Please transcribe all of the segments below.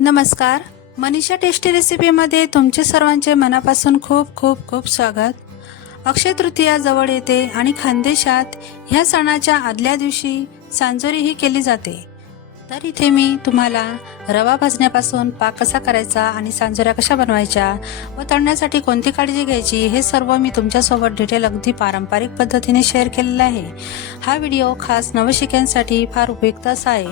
नमस्कार. मनीषा टेस्टी रेसिपीमध्ये तुमचे सर्वांचे मनापासून खूप खूप खूप स्वागत. अक्षय तृतीया जवळ येते आणि खानदेशात ह्या सणाच्या आदल्या दिवशी सांजोरी ही केली जाते. तर इथे मी तुम्हाला रवा भाजण्यापासून पाक कसा करायचा आणि सांजोऱ्या कशा बनवायच्या व तळण्यासाठी कोणती काळजी घ्यायची हे सर्व मी तुमच्यासोबत डिटेल अगदी पारंपरिक पद्धतीने शेअर केलेला आहे. हा व्हिडिओ खास नवशिक्यांसाठी फार उपयुक्त असा आहे.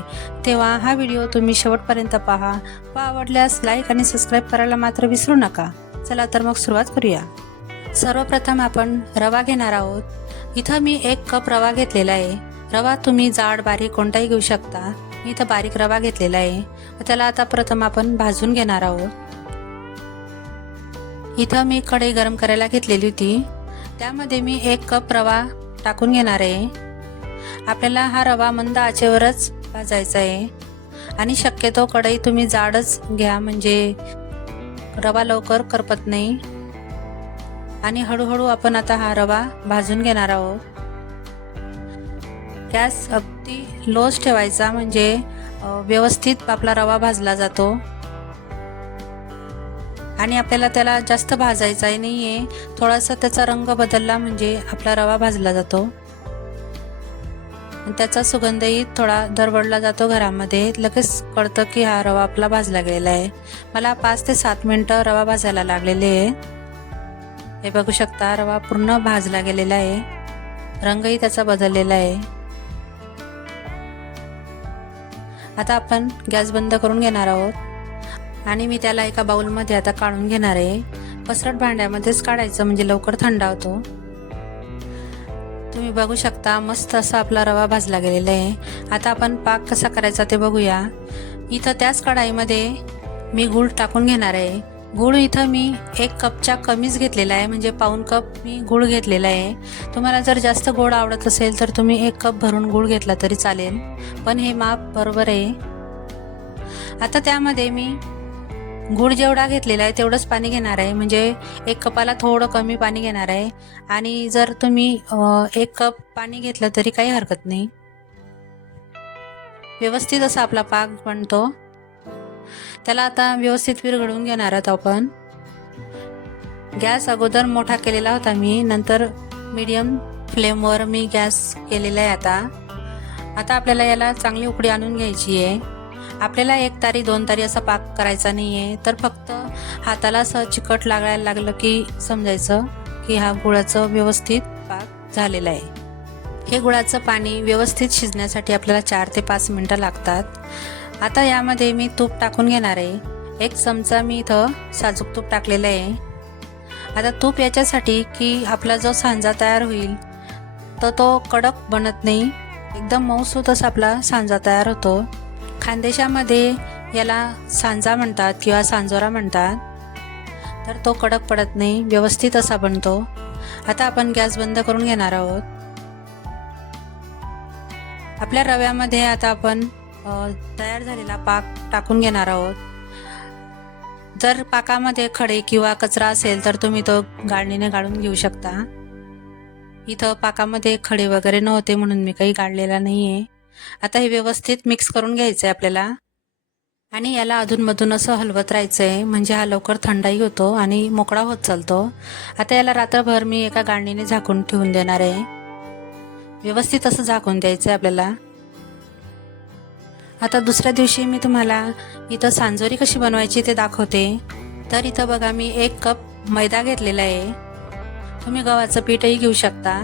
तेव्हा हा व्हिडिओ तुम्ही शेवटपर्यंत पहा व आवडल्यास लाईक आणि सबस्क्राईब करायला मात्र विसरू नका. चला तर मग सुरुवात करूया. सर्वप्रथम आपण रवा घेणार आहोत. इथं मी एक कप रवा घेतलेला आहे. रवा तुम्ही जाड बारीक कोणताही घेऊ शकता. मी इथं बारीक रवा घेतलेला आहे. त्याला आता प्रथम आपण भाजून घेणार आहोत. इथं मी कढई गरम करायला घेतलेली होती. त्यामध्ये मी एक कप रवा टाकून घेणार आहे. आपल्याला हा रवा मंद आचेवरच भाजायचा आहे. आणि शक्यतो कढई तुम्ही जाडच घ्या म्हणजे रवा लवकर करपत नाही. आणि हळूहळू आपण आता हा रवा भाजून घेणार आहोत. गॅस लोज लोच ठेवायचा म्हणजे व्यवस्थित आपला रवा भाजला जातो. आणि आपल्याला त्याला जास्त भाजायचाही नाही आहे थोडासा त्याचा रंग बदलला म्हणजे आपला रवा भाजला जातो. त्याचा सुगंधही थोडा दरवडला जातो घरामध्ये. लगेच कळतं की हा रवा आपला भाजला गेलेला आहे. मला पाच ते सात मिनटं रवा भाजायला लागलेले आहे. हे बघू शकता रवा पूर्ण भाजला गेलेला आहे. रंगही त्याचा बदललेला आहे. आता आपण गॅस बंद करून घेणार आहोत. आणि मी त्याला एका बाउलमध्ये आता काढून घेणार आहे. पसरट भांड्यामध्येच काढायचं म्हणजे लवकर थंड होतो. तुम्ही बघू शकता मस्त असा आपला रवा भाजला गेलेला आहे. आता आपण पाक कसा करायचा ते बघूया. इथं त्याच कढाईमध्ये मी गूळ टाकून घेणार आहे. गूळ इथं मी एक कपच्या कमीच घेतलेला आहे म्हणजे पाऊन कप मी गूळ घेतलेला आहे. तुम्हाला जर जास्त गोड आवडत असेल तर तुम्ही एक कप भरून गूळ घेतला तरी चालेल. पण हे माप बरोबर आहे. आता त्यामध्ये मी गूळ जेवढा घेतलेला आहे तेवढंच पाणी घेणार आहे. म्हणजे एक कपाला थोडं कमी पाणी घेणार आहे. आणि जर तुम्ही एक कप पाणी घेतलं तरी काही हरकत नाही. व्यवस्थित असा आपला पाक बनतो. त्याला आता व्यवस्थित विरघळून घेणार आहोत आपण. गॅस अगोदर मोठा केलेला होता मी नंतर मीडियम फ्लेमवर मी गॅस केलेला आहे आता. आता आपल्याला याला चांगली उकडी आणून घ्यायची आहे. आपल्याला एक तारी दोन तारी असा पाक करायचा नाही आहे तर फक्त हाताला असं चिकट लागायला लागलं की समजायचं की हा गुळाचं व्यवस्थित पाक झालेला आहे. हे गुळाचं पाणी व्यवस्थित शिजण्यासाठी आपल्याला चार ते पाच मिनटं लागतात. आता यामध्ये मी तूप टाकून घेणार आहे. एक चमचा मी इथं साजूक तूप टाकलेलं आहे. आता तूप याच्यासाठी की आपला जो सांजा तयार होईल तर तो कडक बनत नाही. एकदम मऊसूत असा आपला सांजा तयार होतो. खानदेशामध्ये याला सांजा म्हणतात किंवा सांजोरा म्हणतात. तर तो कडक पडत नाही व्यवस्थित असा बनतो. आता आपण गॅस बंद करून घेणार आहोत. आपल्या रव्यामध्ये आता आपण तयार झालेला पाक टाकून घेणार आहोत. जर पाकामध्ये खडे किंवा कचरा असेल तर तुम्ही तो गाळणीने गाळून घेऊ शकता. इथं पाकामध्ये खडे वगैरे नव्हते म्हणून मी काही गाळलेला नाही आहे आता हे व्यवस्थित मिक्स करून घ्यायचं आहे आपल्याला. आणि याला अधूनमधून असं हलवत राहायचं आहे म्हणजे हा लवकर थंडाई होतो आणि मोकळा होत चालतो. आता याला रात्रभर मी एका गाळणीने झाकून ठेवून देणार आहे. व्यवस्थित असं झाकून द्यायचं आहे आपल्याला. आता दुसऱ्या दिवशी मी तुम्हाला इथं सांजोरी कशी बनवायची ते दाखवते. तर इथं बघा मी एक कप मैदा घेतलेला आहे. तुम्ही गव्हाचं पीठही घेऊ शकता.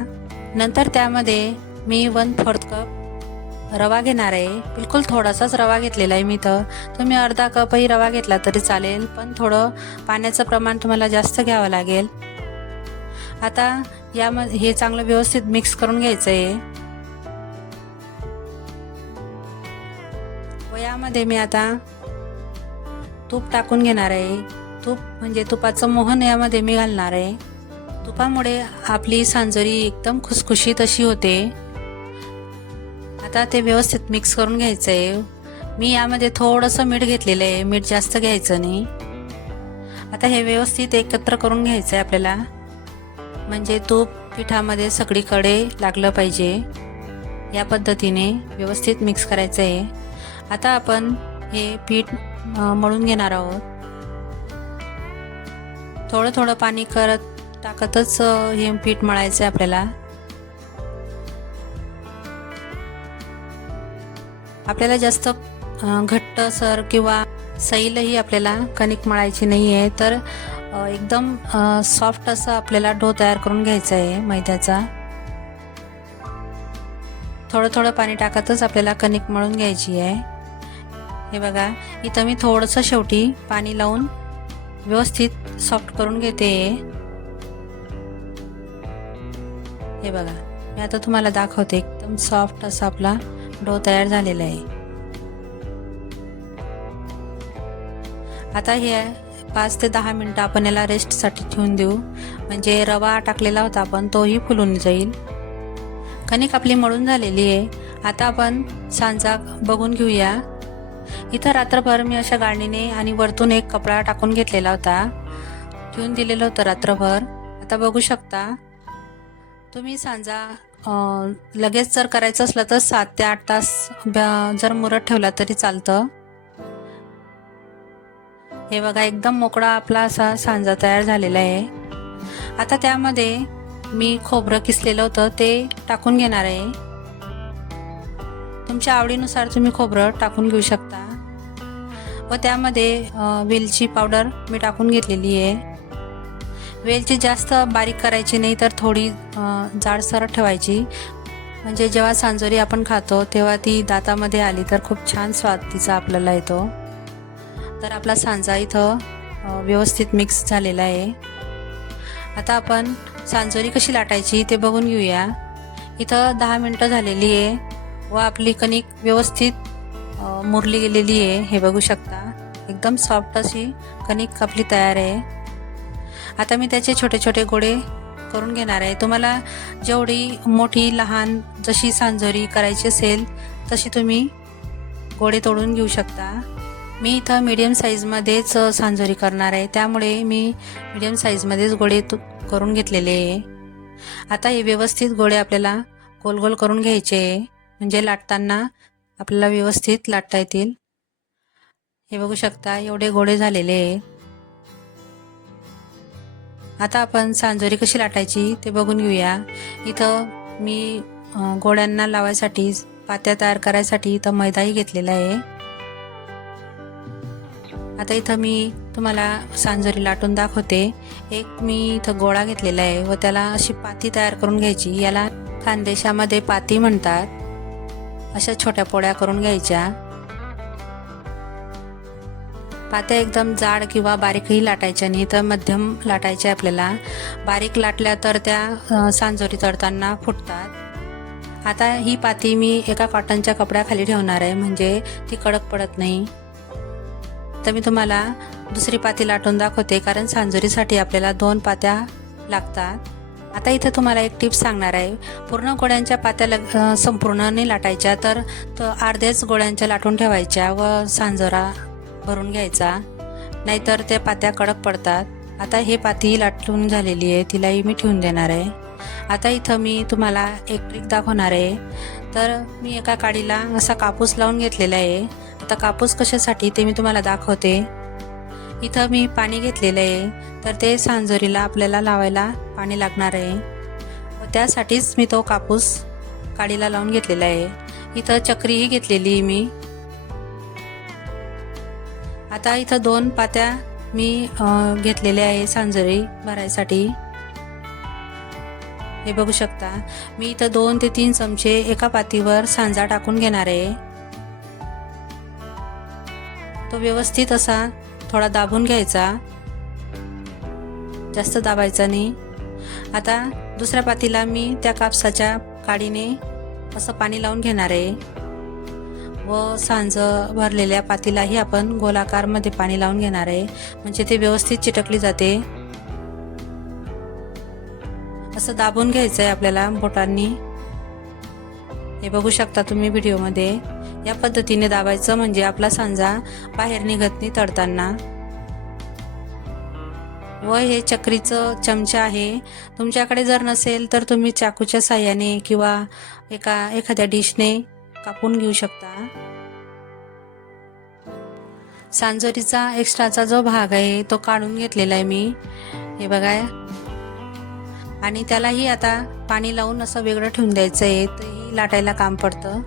नंतर त्यामध्ये मी वन फोर्थ कप रवा घेणार आहे. बिलकुल थोडासाच रवा घेतलेला आहे मी इथं. तुम्ही अर्धा कपही रवा घेतला तरी चालेल पण थोडं पाण्याचं प्रमाण तुम्हाला जास्त घ्यावं लागेल. आता यामध्ये हे चांगलं व्यवस्थित मिक्स करून घ्यायचं आहे यामध्ये मी आता तूप टाकून घेणार आहे. तूप म्हणजे तुपाचं मोहन यामध्ये मी घालणार आहे. तुपामुळे आपली सांजोरी एकदम खुसखुशीत अशी होते. आता ते व्यवस्थित मिक्स करून घ्यायचं आहे मी यामध्ये थोडंसं मीठ घेतलेलं आहे. मीठ जास्त घ्यायचं नाही. आता हे व्यवस्थित एकत्र करून घ्यायचं आहे आपल्याला. म्हणजे तूप पिठामध्ये सगळीकडे लागलं पाहिजे. या पद्धतीने व्यवस्थित मिक्स करायचं आहे आता आपण हे पीठ मळून घेणार आहोत. थोडं थोडं पाणी करत टाकतच हे पीठ मळायचं आहे आपल्याला. आपल्याला जास्त घट्ट सर किंवा सैलही आपल्याला कणिक मळायची नाही आहे तर एकदम सॉफ्ट असं आपल्याला डो तयार करून घ्यायचा आहे मैद्याचा. थोडं थोडं पाणी टाकतच आपल्याला कणिक मळून घ्यायची आहे. हे बघा इथं मी थोडंसं शेवटी पाणी लावून व्यवस्थित सॉफ्ट करून घेते. हे बघा मी आता तुम्हाला दाखवते एकदम सॉफ्ट असा आपला डो तयार झालेला आहे. आता हे पाच ते दहा मिनटं आपण याला रेस्टसाठी ठेवून देऊ. म्हणजे रवा टाकलेला होता आपण तोही फुलून जाईल. कणिक आपली मळून झालेली आहे. आता आपण सांजा बघून घेऊया. इथं रात्रभर मी अशा गाळणीने आणि वरतून एक कपडा टाकून घेतलेला होता. ठेवून दिलेलं होतं रात्रभर. आता बघू शकता. तुम्ही सांजा लगेच जर करायचं असलं तर सात ते आठ तास ब- जर मुरत ठेवला तरी चालतं. हे बघा एकदम मोकळा आपला असा सांजा तयार झालेला आहे. आता त्यामध्ये मी खोबरं किसलेलं होतं ते टाकून घेणार आहे. तुमच्या आवडीनुसार तुम्ही खोबरं टाकून घेऊ शकता. व त्यामध्ये वेलची पावडर मी टाकून घेतलेली आहे. वेलची जास्त बारीक करायची नाही तर थोडी जाडसर ठेवायची. म्हणजे जेव्हा सांजोरी आपण खातो तेव्हा ती दातामध्ये आली तर खूप छान स्वाद तिचा आपल्याला येतो. तर आपला सांजा इथं व्यवस्थित मिक्स झालेला आहे. आता आपण सांजोरी कशी लाटायची ते बघून घेऊया. इथं दहा मिनटं झालेली आहे. व आपली कणिक व्यवस्थित मुरली गेलेली आहे हे बघू शकता. एकदम सॉफ्ट अशी कणिक आपली तयार आहे. आता मी त्याचे छोटे छोटे गोळे करून घेणार आहे. तुम्हाला जेवढी मोठी लहान जशी सांजोरी करायची असेल तशी तुम्ही गोळे तोडून घेऊ शकता. मी इथं मीडियम साईजमध्येच सांजोरी करणार आहे. त्यामुळे मी मीडियम साईजमध्येच गोळे तु- करून घेतलेले आहे. आता हे व्यवस्थित गोळे आपल्याला गोल गोल करून घ्यायचे आहे. म्हणजे लाटताना आपल्याला व्यवस्थित लाटता येतील. हे बघू शकता एवढे गोळे झालेले आहे. आता आपण सांजोरी कशी लाटायची ते बघून घेऊया. इथं मी गोळ्यांना लावायसाठी पात्या तयार करायसाठी इथं मैदाही घेतलेला आहे. आता इथं मी तुम्हाला सांजोरी लाटून दाखवते. एक मी इथं गोळा घेतलेला आहे व त्याला अशी पाती तयार करून घ्यायची. याला खानदेशामध्ये पाती म्हणतात. अशा छोट्या पोळ्या करून घ्यायच्या. पात्या एकदम जाड किंवा बारीकही लाटायच्या नाही तर मध्यम लाटायच्या आपल्याला. बारीक लाटल्या तर त्या सांजोरी तळताना फुटतात. आता ही पाती मी एका कॉटनच्या कपड्याखाली ठेवणार आहे म्हणजे ती कडक पडत नाही. तर मी तुम्हाला दुसरी पाती लाटून दाखवते कारण सांजोरीसाठी आपल्याला दोन पात्या लागतात. आता इथं तुम्हाला एक टिप्स सांगणार आहे. पूर्ण गोळ्यांच्या पात्या लग संपूर्ण नाही लाटायच्या तर तो अर्ध्याच गोळ्यांच्या लाटून ठेवायच्या व सांजोरा भरून घ्यायचा. नाहीतर त्या पात्या कडक पडतात. आता हे पाती लाटून झालेली आहे तिलाही मी ठेवून देणार आहे. आता इथं मी तुम्हाला एक ट्रिक दाखवणार आहे. तर मी एका काडीला असा कापूस लावून घेतलेला आहे. आता कापूस कशासाठी ते मी तुम्हाला दाखवते. इथं मी पाणी घेतलेलं आहे तर ते सांजोरीला आपल्याला लावायला पाणी लागणार आहे. व त्यासाठीच मी तो कापूस काडीला लावून घेतलेला आहे. इथं चक्रीही घेतलेली आहे मी. आता इथं दोन पात्या मी घेतलेल्या आहे सांजोरी भरायसाठी. हे बघू शकता मी इथं दोन ते तीन चमचे एका पातीवर सांजा टाकून घेणार आहे. तो व्यवस्थित असा थोडा दाबून घ्यायचा. जास्त दाबायचा नाही. आता दुसऱ्या पातीला मी त्या कापसाच्या काडीने असं पाणी लावून घेणार आहे. व सांज भरलेल्या पातीलाही आपण गोलाकारमध्ये पाणी लावून घेणार आहे. म्हणजे ते व्यवस्थित चिटकली जाते. असं दाबून घ्यायचं आहे आपल्याला बोटांनी. हे बघू शकता तुम्ही व्हिडिओमध्ये. या पद्धतीने दाबायचं म्हणजे आपला सांजा बाहेर निघत नाही तळताना व हे चक्रीचं चमचा आहे. तुमच्याकडे जर नसेल तर तुम्ही चाकूच्या साह्याने किंवा एका एखाद्या डिशने कापून घेऊ शकता. सांजोरीचा एक्स्ट्राचा जो भाग आहे तो काढून घेतलेला आहे मी. हे बघा. आणि त्यालाही आता पाणी लावून असं वेगळं ठेवून द्यायचं आहे तेही लाटायला काम पडतं.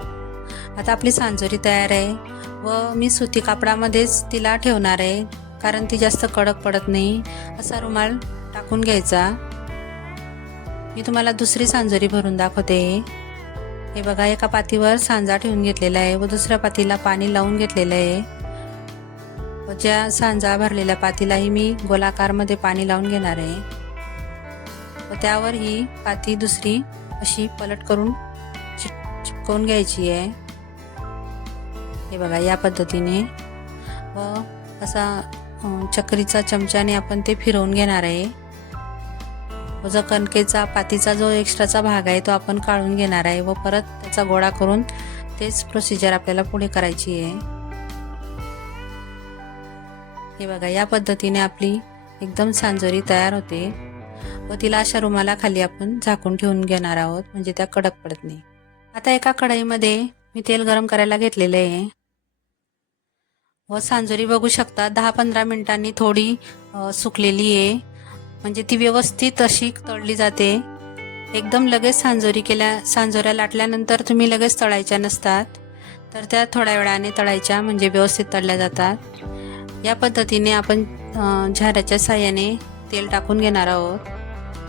आता आपली सांजोरी तयार आहे. व मी सुती कापडामध्येच तिला ठेवणार आहे. कारण ती जास्त कडक पडत नाही. असा रुमाल टाकून घ्यायचा. मी तुम्हाला दुसरी सांजोरी भरून दाखवते. हे बघा एका पातीवर सांजा ठेवून घेतलेला आहे व दुसऱ्या पातीला पाणी लावून घेतलेलं आहे. व ज्या सांजा भरलेल्या पातीलाही मी गोलाकारमध्ये पाणी लावून घेणार आहे. व त्यावर ही पाती दुसरी अशी पलट करून चिट चिपकवून घ्यायची आहे. हे बघा या पद्धतीने. व असा चक्रीचा चमच्याने आपण ते फिरवून घेणार आहे. व जो कणकेचा पातीचा जो एक्स्ट्राचा भाग आहे तो आपण काढून घेणार आहे व परत त्याचा गोळा करून तेच प्रोसिजर आपल्याला पुढे करायची आहे. हे बघा या पद्धतीने आपली एकदम सांजोरी तयार होते. व तिला अशा रुमाला खाली आपण झाकून ठेवून घेणार आहोत म्हणजे त्या कडक पडत नाही. आता एका कढईमध्ये मी तेल गरम करायला घेतलेलं आहे. व सांजोरी बघू शकता. दहा पंधरा मिनिटांनी थोडी सुकलेली आहे. म्हणजे ती व्यवस्थित अशी तळली जाते. एकदम लगेच सांजोरी केल्या सांजोऱ्या लाटल्यानंतर तुम्ही लगेच तळायच्या नसतात. तर त्या थोड्या वेळाने तळायच्या म्हणजे व्यवस्थित तळल्या जातात. या पद्धतीने आपण झाऱ्याच्या साह्याने तेल टाकून घेणार आहोत.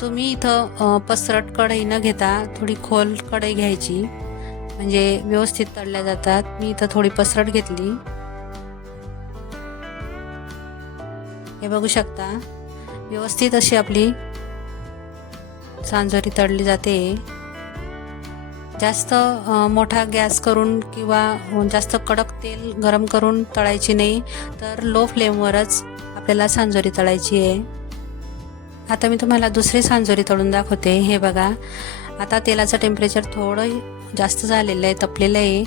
तुम्ही इथं पसरट कढई न घेता थोडी खोल कढई घ्यायची. म्हणजे व्यवस्थित तळल्या जातात. मी इथं थोडी पसरट घेतली. हे बघू शकता. व्यवस्थित अशी आपली सांजोरी तळली जाते. जास्त मोठा गॅस करून किंवा जास्त कडक तेल गरम करून तळायची नाही तर लो फ्लेमवरच आपल्याला सांजोरी तळायची आहे. आता मी तुम्हाला दुसरी सांजोरी तळून दाखवते. हे बघा. आता तेलाचं टेम्परेचर थोडं जास्त झालेलं आहे तपलेलं आहे.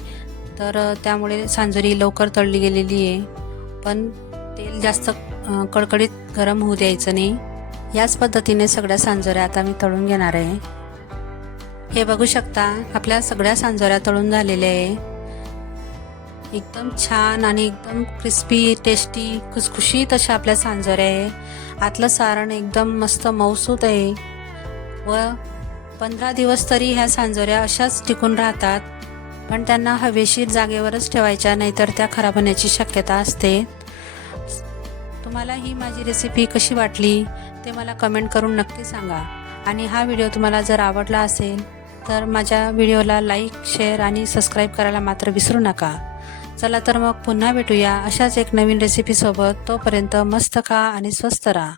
तर त्यामुळे सांजोरी लवकर तळली गेलेली आहे. पण तेल जास्त कडकडीत गरम होऊ द्यायचं नाही. याच पद्धतीने सगळ्या सांजोऱ्या आता मी तळून घेणार आहे. हे बघू शकता आपल्या सगळ्या सांजोऱ्या तळून झालेल्या आहे. एकदम छान आणि एकदम क्रिस्पी टेस्टी खुसखुशीत अशा आपल्या सांजोऱ्या आहे. आतलं सारण एकदम मस्त मौसूत आहे. व पंधरा दिवस तरी ह्या सांजोऱ्या अशाच टिकून राहतात. पण त्यांना हवेशीर जागेवरच ठेवायच्या नाहीतर त्या खराब होण्याची शक्यता असते. तुम्हाला ही माझी रेसिपी कशी वाटली ते मला कमेंट करून नक्की सांगा. आणि हा व्हिडिओ तुम्हाला जर आवडला असेल तर माझ्या व्हिडिओला लाईक शेअर आणि सबस्क्राईब करायला मात्र विसरू नका. चला तर मग पुन्हा भेटूया अशाच एक नवीन रेसिपीसोबत तोपर्यंत मस्त खा आणि स्वस्त राहा.